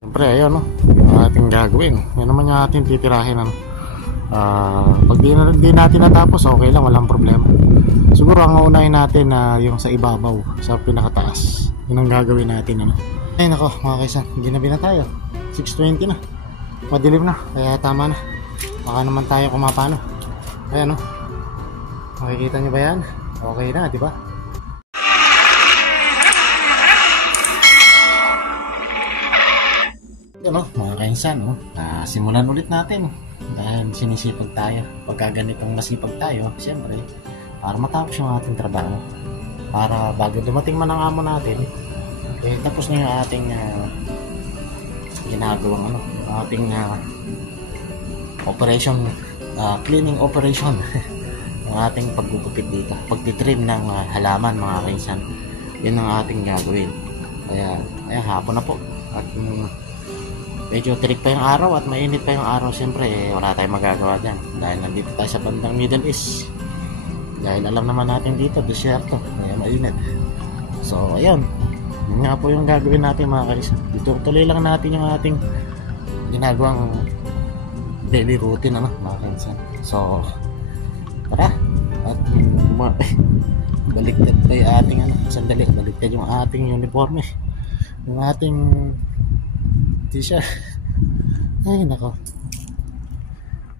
Siyempre, ayun, no? Yung ating gagawin. Yan naman yung ating titirahin. Ano? Pag di natin natapos, okay lang, walang problema. Siguro ang unahin natin na yung sa ibabaw, sa pinakataas. Yun ang gagawin natin. Ano? Ay, nako, mga kaisan, ginabi na tayo. 6:20 na. Madilim na, kaya tama na. Baka naman tayo kumapano. Ayan, no? Makikita nyo ba yan? Okay na, di ba? Yan, no? Mga kainsan, no? Simulan ulit natin. Dahil sinisipag tayo. Pagka ganitong masipag tayo, siyempre, para matapos yung ating trabaho. Para bago dumating man ang amo natin, eh, tapos na yung ating ginagawang ating operation, cleaning operation. Ang ating paggugupit dito, pagtitrim ng halaman, mga kainsan. Yun ang ating gagawin. Kaya hapon na po. At medyo tirik pa yung araw at mainit pa yung araw. Siyempre, wala tayong magagawa dyan. Dahil nandito tayo sa bandang Middle East. Dahil alam naman natin dito, desierto. Kaya mainit. So, ayun. Yun nga po yung gagawin natin, mga kainsan. Dito tuloy lang natin yung ating ginagawang daily routine, mga kainsan. So, tara. At baliktad pa yung ating sandali, baliktad yung ating uniforme, yung ating t-shirt. Ay, nako.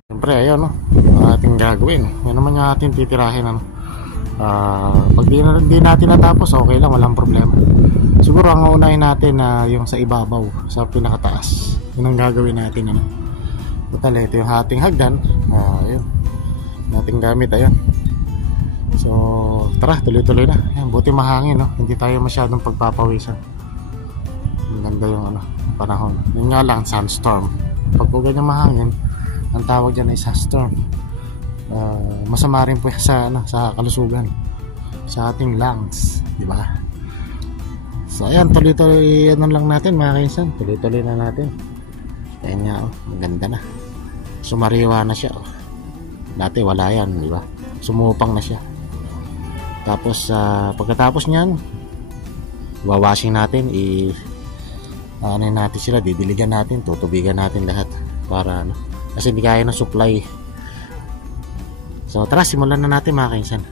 Siyempre, ayun, no? Yung ating gagawin. Yan naman yung ating titirahin. Pag di natin natapos, okay lang, walang problema. Siguro ang unahin natin na yung sa ibabaw, sa pinakataas. Yun ang gagawin natin. Total, ito yung ating hagdan. Ayun, nating gamit. Ayun. So, tara, tuloy-tuloy na. Ayan, buti mahangin, no? Hindi tayo masyadong pagpapawisan. Ang ganda yung panahon. Yun nga lang, sunstorm. Pag po ganyan mahangin, ang tawag dyan ay sunstorm. Masama rin po sa kalusugan, sa ating lungs, di ba? So, ayan, tuloy-tuloy lang natin, mga kainsan. Tuloy-tuloy na natin. Ayan nga, maganda na. Sumariwa na siya. Dati wala yan, di ba? Sumupang na siya. Tapos pagkatapos niyan, wawashing natin, natin sila, didiligan natin, tutubigan natin lahat para kasi hindi kaya ng supply. So tara, simulan na natin, mga kainsan.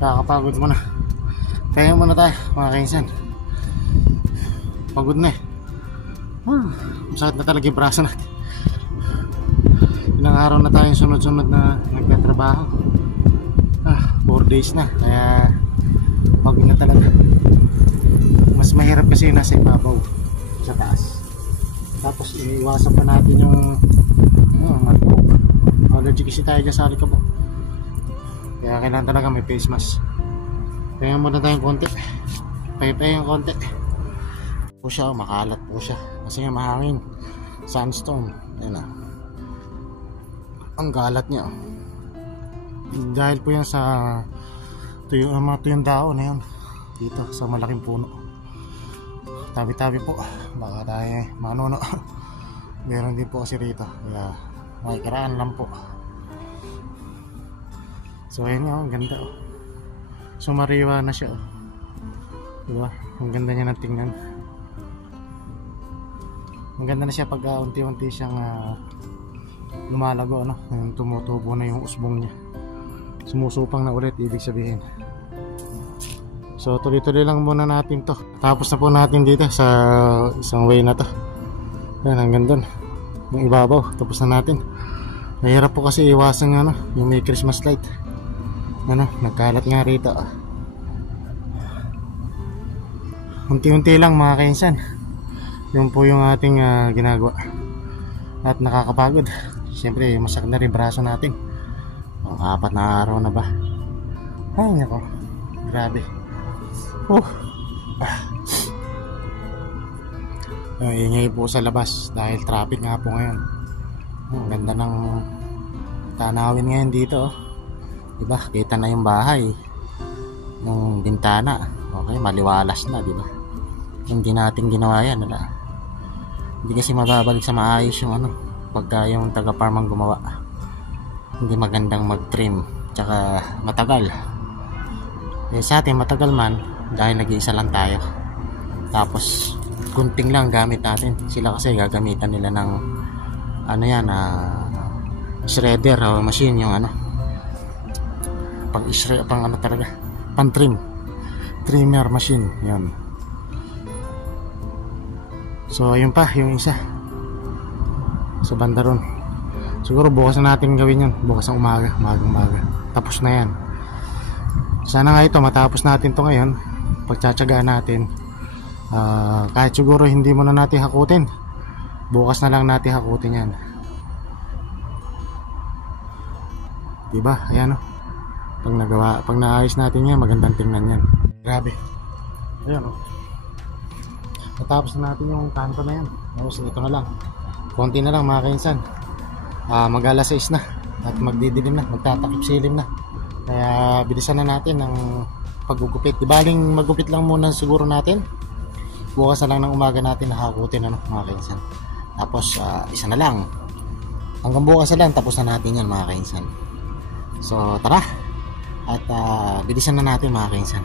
Kakapagod mo na. Kaya muna tayo mga kainsan. Pagod na eh. Masakit na talaga yung braso natin. Ilang araw na tayong sunod-sunod na nagtatrabaho. 4 days na. Kaya pagod na talaga. Mas mahirap kasi nasa ibabaw sa taas. Tapos iiwasan pa natin yung allergy kasi tayo dyan sa alikabok. Kaya kailangan talaga may face mask. Kaya muna tayong konti. Pay yung konti. Po siya, makalat po siya. Kasi nga mahangin. Sandstone. Ayan na. Ang galat niya. Dahil po yan sa tuyong dao na yun. Dito sa malaking puno. Tabi-tabi po. Baka tayo manuno. Meron din po kasi rito. Kaya makikiraan lang po. So ayun nga, ang ganda oh. Sumariwa na siya oh. Diba? Ang ganda niya ng tingnan. Ang ganda na siya pag unti-unti siyang lumalago, ano? Tumutubo na yung usbong niya. Sumusupang na ulit, ibig sabihin. So tuloy-tuloy lang muna natin to. Tapos na po natin dito sa isang way na to. Yan, hanggang doon. Yung ibabaw, tapos na natin. Mahirap po kasi iwasan ano, yung may Christmas light. Ano, nagkalat nga rito. Unti-unti lang mga kainsan. Yun po yung ating ginagawa. At nakakapagod. Siyempre, masakit na rin braso natin. Ang 4 na araw na ba? Ay, nako. Grabe. Ingay po sa labas dahil traffic nga po ngayon. Ang ganda ng tanawin ngayon dito oh. Diba? Kita na yung bahay. Yung bintana. Okay, maliwalas na, diba? Hindi natin ginawa yan, wala. Hindi kasi mababalik sa maayos yung ano, pagka yung taga-farm ang gumawa. Hindi magandang mag-trim. Tsaka matagal. Eh, sa atin matagal man dahil nag-iisa lang tayo. Tapos gunting lang gamit natin. Sila kasi gagamitan nila ng ano yan, shredder o machine, yung ano, pang ano talaga, pang trimmer machine, yan. So ayun pa yung isa sa banda ron. Siguro bukas na natin gawin yan, bukas ng umaga. Tapos na yan. Sana nga ito matapos natin to ngayon. Pagtsatsagaan natin, kahit siguro hindi mo na natin hakutin, bukas na lang natin hakutin yan, diba? Ayan o. Pag naayos natin yan, magandang tingnan yan. Grabe. Ayan o. Natapos na natin yung kanto na yan. Tapos ito na lang. Konti na lang mga kainsan. Mag-alas 6 na. At magdidilim na. Magtatakip silim na. Kaya bilisan na natin ang paggugupit. Di baling magupit lang muna siguro natin. Bukas na lang ng umaga natin nakakutin, ano, mga kainsan. Tapos isa na lang. Hanggang bukas na lang tapos na natin yan mga kainsan. So tara. At bilisan na natin mga kainsan.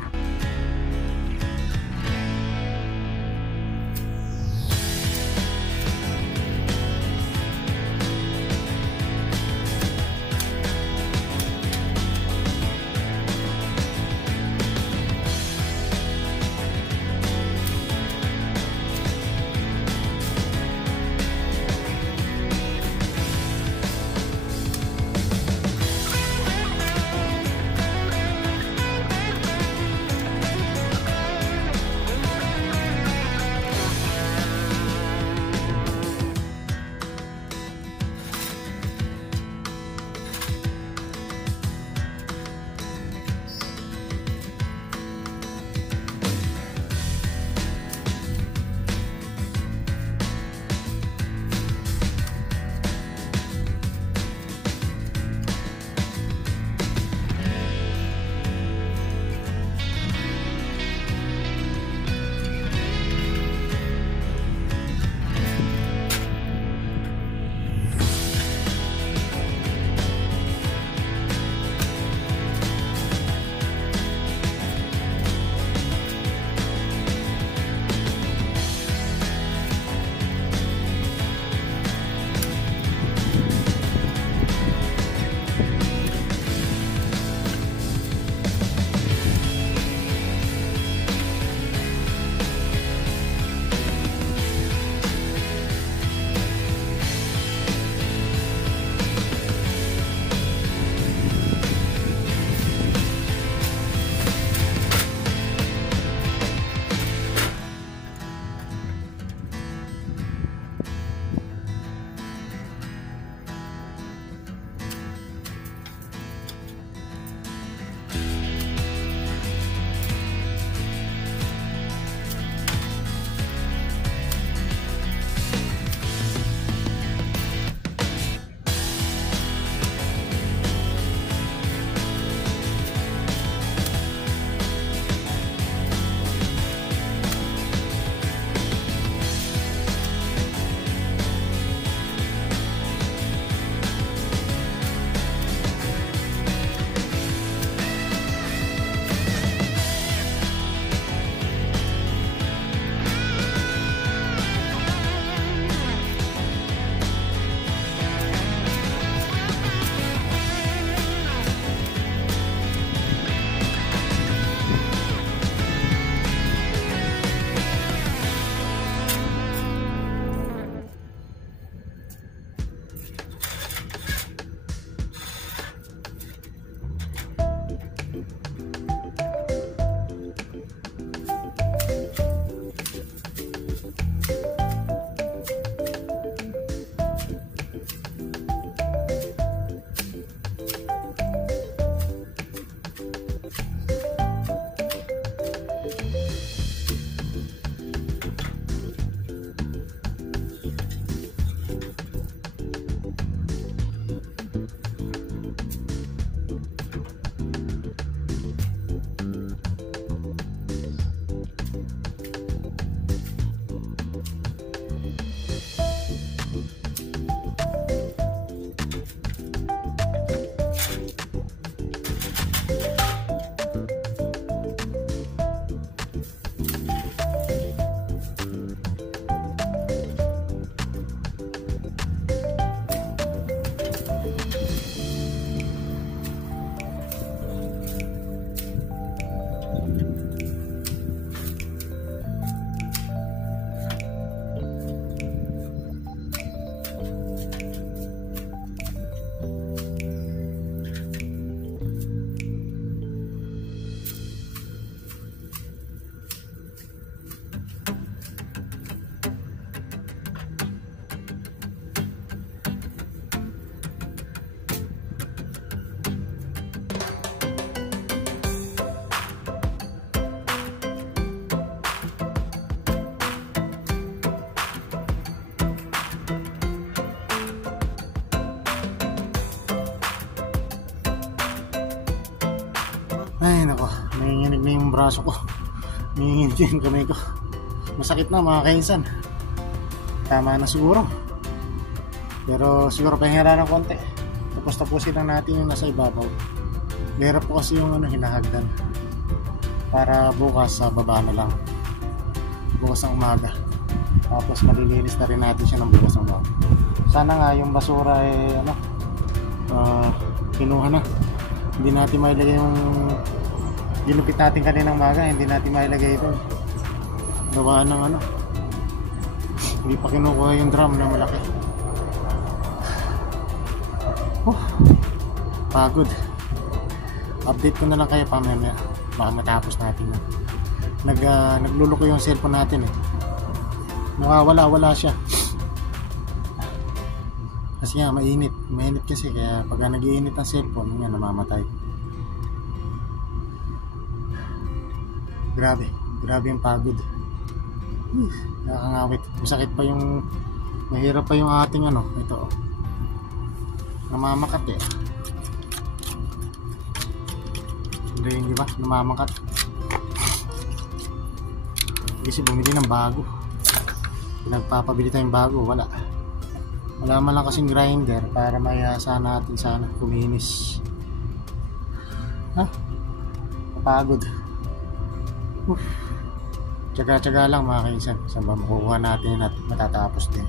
Ay nako, nanginginig na yung braso ko, nanginginig yung kamay ko, masakit na mga kainsan. Tama na siguro, pero siguro pahinga ng konti, tapos tapusin lang natin yung nasa ibabaw. Mahirap po kasi yung hinahagdan, para bukas sa baba na lang, bukas ng umaga, tapos malilinis na rin natin siya ng bukas ng umaga. Sana nga yung basura kinuha na, hindi natin mailagay yung ginupit natin kaninang maga, hindi natin mailagay ito gawa ng hindi pa kinukuha yung drum na malaki. Pagod. Update ko na lang kayo pamaya, baka matapos natin na. Nagluluko yung cellphone natin wala siya kasi nga mainit kasi, kaya pag nag-iinit ang cellphone yan namamatay. Grabe yung pagod. Nakakangawit, masakit pa yung, mahirap pa yung ating ito namamakat hindi ba namamakat kasi bumili ng bago, pinagpapabili tayong bago, wala man lang kasing grinder para mayasa natin sana kuminis. Pagod. Tsaga lang mga kainsan, saan ba makukuha natin at matatapos din.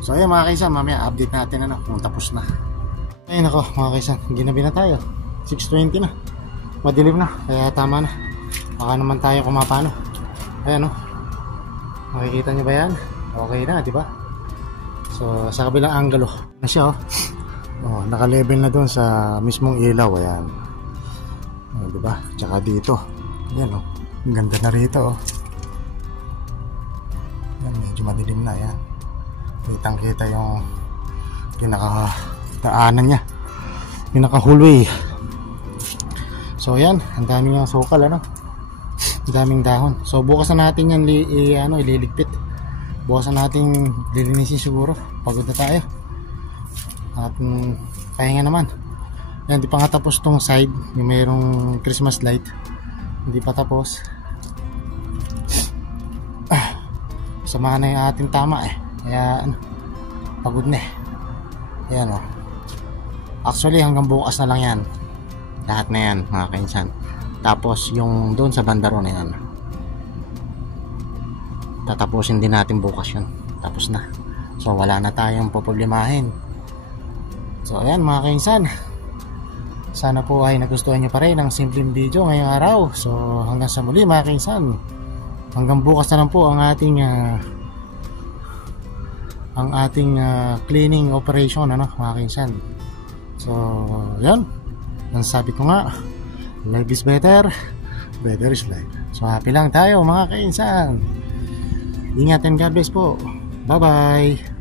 So ayun mga kainsan, mamaya update natin kung tapos na. Ay nako mga kainsan, ginabi na tayo, 6:20 na, madilim na, kaya tama na, baka naman tayo kumapano. Ayan makikita nyo ba yan? Okay na, di ba? So sa kabilang angulo na siya naka-level na doon sa mismong ilaw. Ayan, di ba? Tsaka dito, ayan ang ganda na rito Ayan, medyo madilim na. Ayan, kitang kita yung pinaka-daanan niya, pinaka-hallway. So ayan, ang daming sukal, ang daming dahon. So bukas na natin yan ililigpit. Bukas na natin lilinisin siguro. Pagod na tayo at pahinga naman. Yan, di pa nga tapos tong side, yung mayroong Christmas light, hindi pa tapos. Samahan na yung ating tama kaya pagod na Ayan actually hanggang bukas na lang yan, lahat na yan mga kainsan. Tapos yung doon sa bandaro na yan, tatapusin din natin bukas yun, tapos na. So wala na tayong poproblemahin. So ayan mga kainsan, sana po ay nagustuhan nyo pa rin ang simpleng video ngayong araw. So hanggang sa muli mga kainsan, hanggang bukas na lang po ang ating cleaning operation mga kainsan. So yan, ang sabi ko nga, life is better, better is life. So happy lang tayo mga kainsan. Ingat and God bless po. Bye bye.